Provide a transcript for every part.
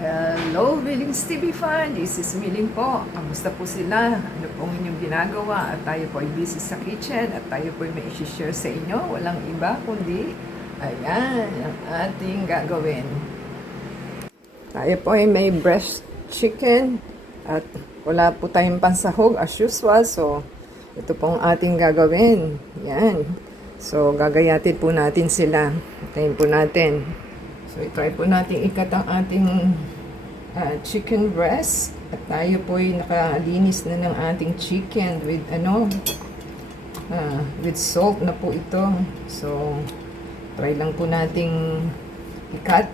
Hello, Willings TV fan! This is Milling po. Kamusta po sila? Ano pong inyong ginagawa? At tayo po ay busy sa kitchen at tayo po ay may isi-share sa inyo. Walang iba kundi, ayan, ang ating gagawin. Tayo po ay may breast chicken at wala po tayong pansahog as usual. So, ito po ang ating gagawin. Yan. So, gagayatin po natin sila. Tayin po natin. So, i-try po natin ikat ang ating chicken breast. At tayo po ay nakalinis na ng ating chicken with with salt na po ito. So, try lang po nating ikat.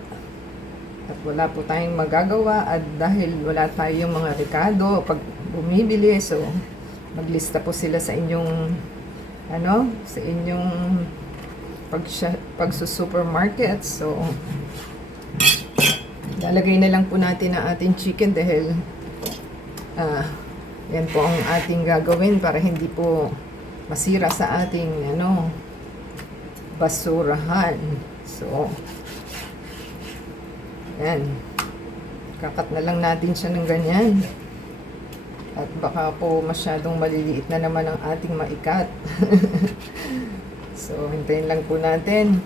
At wala po tayong magagawa at dahil wala tayong mga rekado pag bumibili. So, maglista po sila sa inyong sa inyong pagsusupermarket. So, lalagay na lang po natin ang ating chicken dahil yan po ang ating gagawin para hindi po masira sa ating basurahan. So, yan. Kakat na lang natin siya ng ganyan. At baka po masyadong maliliit na naman ang ating maikat. So, hintayin lang po natin.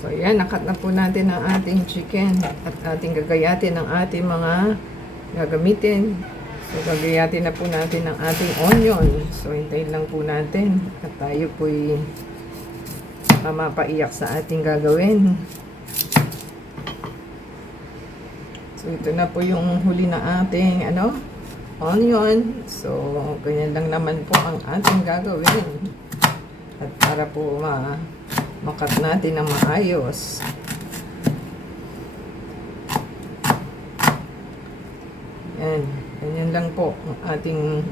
So, yan. Nakat na po natin ang ating chicken. At ating gagayatin ang ating mga gagamitin. So, gagayatin na po natin ang ating onion. So, hintayin lang po natin. At tayo po'y mapaiyak sa ating gagawin. So, ito na po yung huli na ating onion. So, ganyan lang naman po ang ating gagawin. At para po makat natin ng maayos. Yan. Ganyan lang po ang ating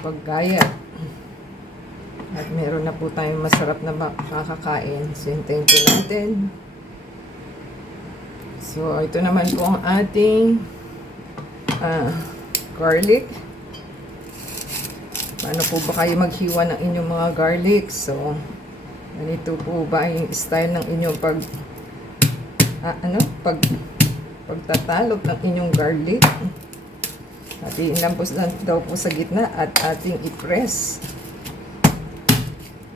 paggayat. At meron na po tayong masarap na makakain. So, hintayin po natin. So, ito naman po ang ating garlic. Paano po ba kayo maghiwa ng inyong mga garlic? So, ganito po ba yung style ng inyong pagtatalog ng inyong garlic? Hatiin lang po daw po sa gitna at ating i-press.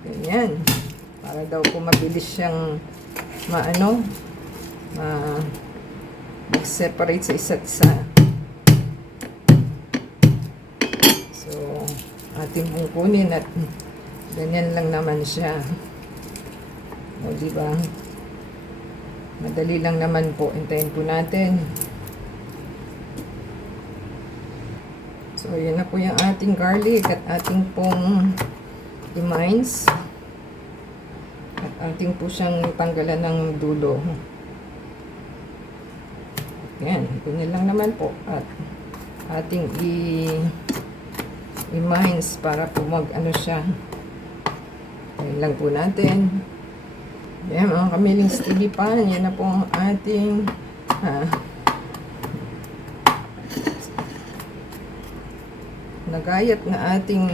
Ganyan. Para daw po mabilis siyang mag-separate sa isa't isa. So, ating kukunin at ganyan lang naman siya. O, diba? Madali lang naman po. Hintayin po natin. So, yun na po yung ating garlic at ating pong i-mines. At ating po siyang tanggalan ng dulo. Yan, ganyan lang naman po. At ating i-mines para po siya. Yan lang po natin. Yan, mga kamilings TV pan. Yan na po ang ating nagayat na ating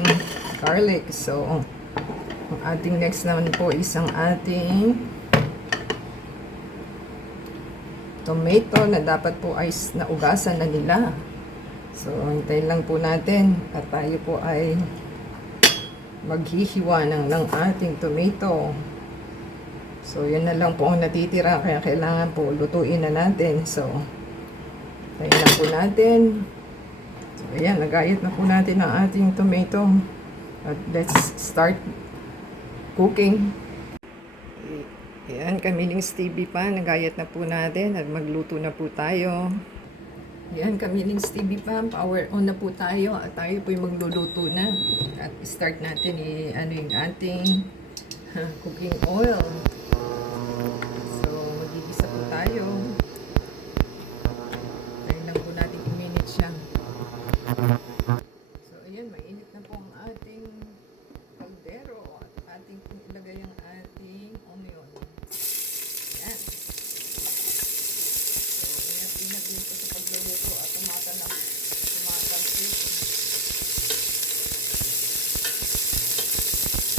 garlic. So, ang ating next naman po isang ating tomato na dapat po ay naugasan na nila. So, hintayin lang po natin at tayo po ay maghihiwa ng ating tomato. So, yan na lang po ang natitira kaya kailangan po lutuin na natin. So, hintayin lang po natin. So, ayan, nagayat na po natin ang ating tomato. At let's start cooking. Yan, Kamilings TV pa. Nagayat na po natin at magluto na po tayo. Yan, Kamilings TV pa. Power on na po tayo at tayo po yung magluluto na. At start natin yung ating cooking oil. So, magigisa po tayo. Tayo lang po natin i-minute siya. So, ayan, mainit na po ang ating kaldero at ating ilagay ang ating onion. Yan. So, ingat-ingat din po sa pagluluto at tumatalsik.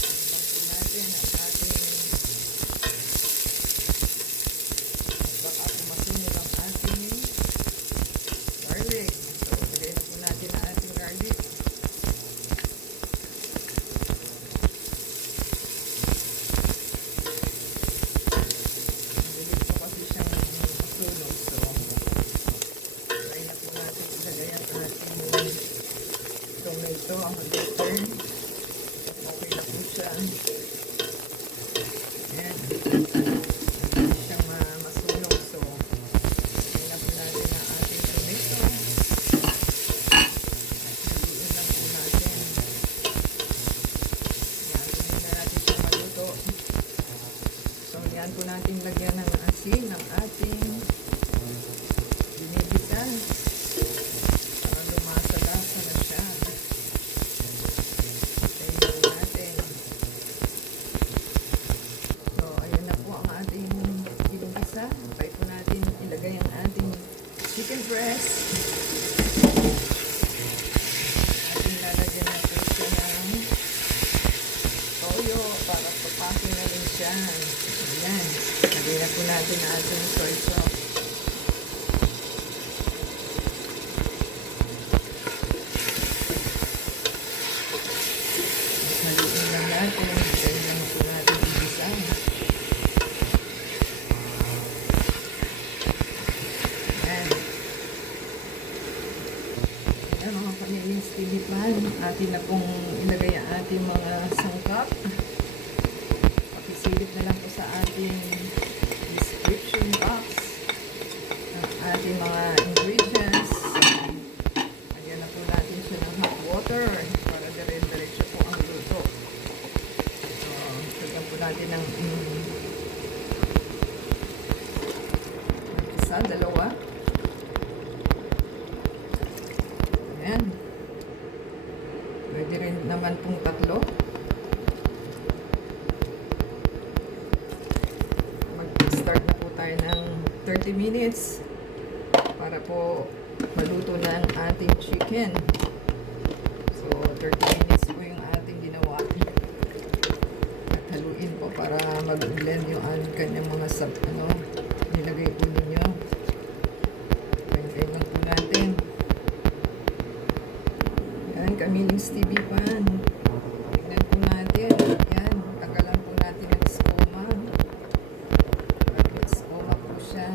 Tingnan po natin ang ating baka breast. At nilalagyan na po siya ng toyo para papaki na rin siya. Ayan. Lagyan na po natin ang ating soy sauce. Haluin lang natin. Hintayin lang po natin igisa. Ayan. Ayan mga paniling stili pan. Atin na pong ilagay ang ating mga sangkap. Pakisilip na lang po sa ating description box ang ating mga ingredients. Lagyan na po natin siya ng hot water para dire-diretso po ang luto. So, lagyan po natin ng isa, dalawa. Ayan. Pwede rin naman pong tatlo. Mag-start na po tayo ng 30 minutes para po maluto na ang ating chicken. So, 30 minutes po yung ating ginawa. At haluin po para mag-blend yung kanyang mga nilagay po ninyo. Pwede lang po natin. Yan, kamiling stevie pan. Tignan po natin. Yan, tagalan po natin ang skoma. Skoma po siya.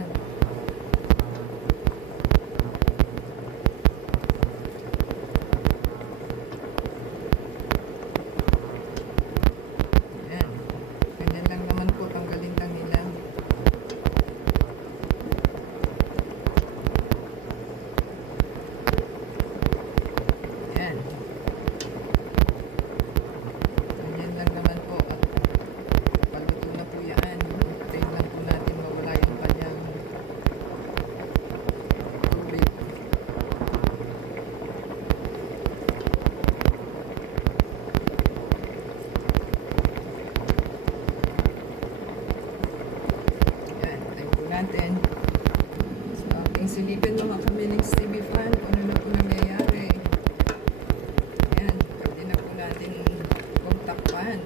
Yan. Ganyan lang naman po, tanggalin lang nila. Yan. Ganyan lang naman po. At paluto na po yan. Hintayin lang po natin mawala yung kanyang tubig. Yan. Hintayin po natin. So, ating silipin mga kamiling stevie fan kung ano na po nangyayari. Ayan, pwede na po natin kung takpan.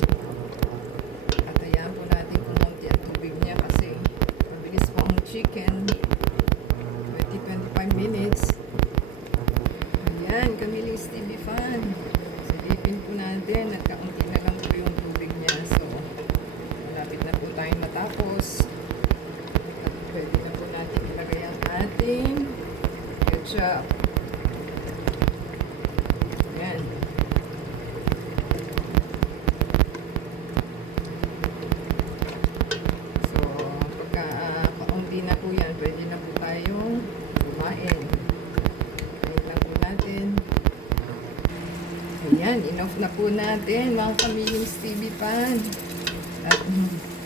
At hayaan po natin kumunti ang tubig niya kasi mabilis po ang chicken. 20-25 minutes. Ayan, kamiling stevie fan. Silipin po natin at kaunti na lang po yung tubig niya. So, malapit na po tayong matapos. At pwede na po natin ilagay ang ating ketchup. Ayan. So, pagka kaunti na po yan, pwede na po tayong kumain. Kain lang po natin. Ayan, enough na po natin mga kamiling stevie pan. At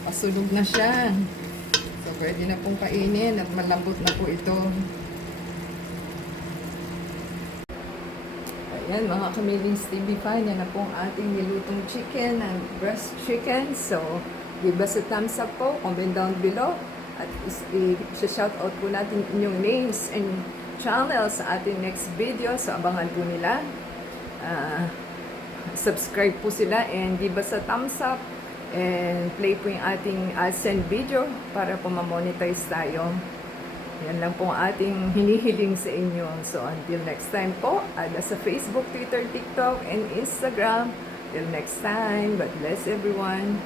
pasulog na siya. So, pwede na pong kainin at malambot na po ito. Ayan, mga kamiling stevie fan, yan na pong ating nilutong chicken and breast chicken. So, give us a thumbs up po, comment down below. At i-shout out po natin inyong names and channels sa ating next video. So, abangan po nila. Subscribe po sila and give us a thumbs up. And play po yung ating AdSense video para po ma-monetize tayo. Yan lang po ang ating hinihiling sa inyo. So, until next time po, ada sa Facebook, Twitter, TikTok, and Instagram. Till next time, God bless everyone.